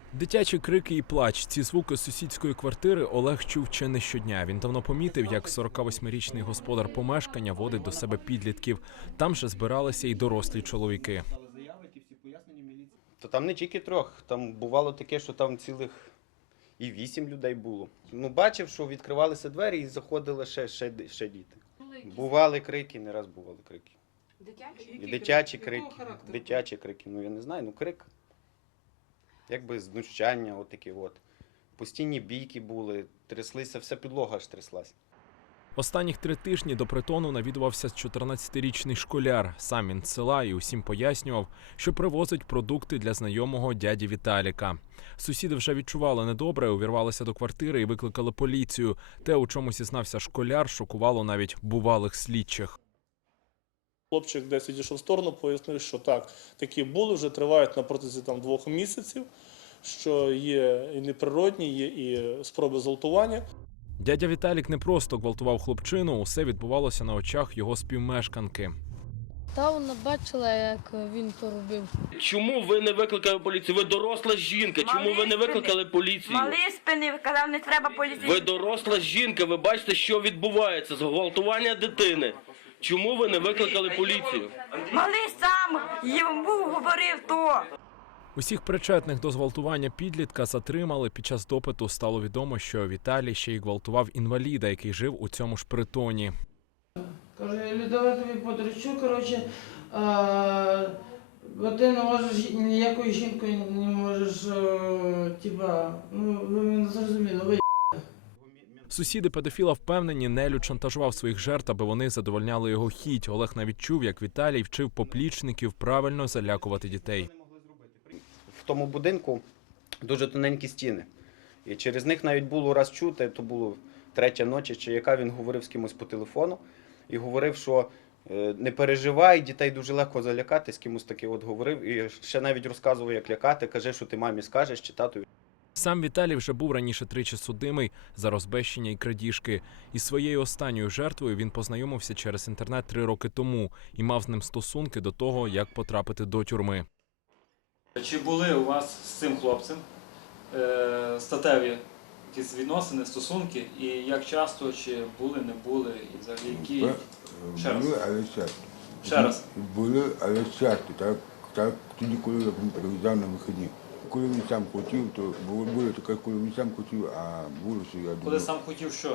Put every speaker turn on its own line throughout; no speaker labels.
Дитячі крики і плач – ці звуки з сусідської квартири Олег чув чи не щодня. Він давно помітив, як 48-річний господар помешкання водить до себе підлітків. Там же збиралися і дорослі чоловіки.
То там не тільки трьох, там бувало таке, що там цілих і 8 людей було. Ну, бачив, що відкривалися двері і заходили ще діти. Бували крики, не раз бували крики. І дитячі крики, ну я не знаю, ну крик. Якби знущання, отакі от. Постійні бійки були, тряслися, вся підлога аж тряслась.
Останніх 3 тижні до притону навідувався 14-річний школяр. Сам він з села і усім пояснював, що привозить продукти для знайомого дяді Віталіка. Сусіди вже відчували недобре, увірвалися до квартири і викликали поліцію. Те, у чому зізнався школяр, шокувало навіть бувалих слідчих.
Хлопчик десь відійшов в сторону, пояснив, що так, такі були, вже тривають на протязі 2 місяців, що є і неприродні, є і спроби зґвалтування.
Дядя Віталік не просто гвалтував хлопчину, усе відбувалося на очах його співмешканки.
Та вона бачила, як він то робив.
Чому ви не викликали поліцію? Ви доросла жінка, чому ви не викликали поліцію?
Малий спинив, казав, не треба поліції.
Ви доросла жінка, ви бачите, що відбувається, зґвалтування дитини. Чому ви не викликали поліцію?
Малий сам йому говорив то.
Усіх причетних до зґвалтування підлітка затримали. Під час допиту стало відомо, що Віталій ще й гвалтував інваліда, який жив у цьому ж притоні.
Каже, давай тобі подручу, коротше, бо ти не можеш, ніякою жінкою не можеш, ви мене зрозуміли, ви.
Сусіди педофіла впевнені, Нелю шантажував своїх жертв, аби вони задовольняли його хіть. Олег навіть чув, як Віталій вчив поплічників правильно залякувати дітей.
В тому будинку дуже тоненькі стіни. І через них навіть було раз чути, то було 3-я ночі, чи яка, він говорив з кимось по телефону. І говорив, що не переживай, дітей дуже легко залякати, з кимось таки от говорив. І ще навіть розказував, як лякати, каже, що ти мамі скажеш, чи татові.
Сам Віталій вже був раніше 3 судимий за розбещення і крадіжки. Із своєю останньою жертвою він познайомився через інтернет 3 роки тому і мав з ним стосунки до того, як потрапити до тюрми.
Чи були у вас з цим хлопцем статеві якісь відносини, стосунки, і як часто, чи були, не були, і взагалі які? Ще раз.
Були, але часто.
Ще раз.
Були, але часто, так тоді, коли він приїжджав на вихідні. Коли він сам хотів, то було таке, коли він сам хотів, а було, що я думаю.
Коли сам хотів що?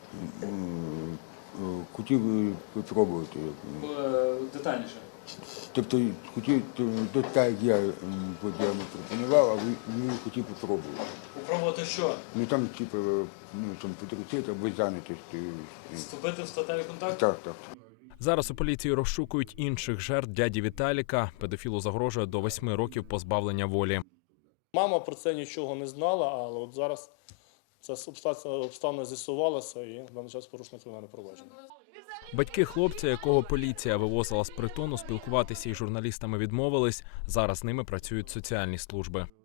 Хотів спробувати.
Детальніше.
Тобто хотів, то так як я йому пропонував, а він хотів спробувати.
Попробувати що?
Ну там, потрусити або зайнятості.
Вступити в статеві контакти?
Так.
Зараз у поліції розшукують інших жертв дяді Віталіка. Педофілу загрожує до 8 років позбавлення волі.
Мама про це нічого не знала, але от зараз ця обставина з'ясувалася і в даний час порушено кримінальне провадження.
Батьки хлопця, якого поліція вивозила з притону, спілкуватися із журналістами відмовились. Зараз з ними працюють соціальні служби.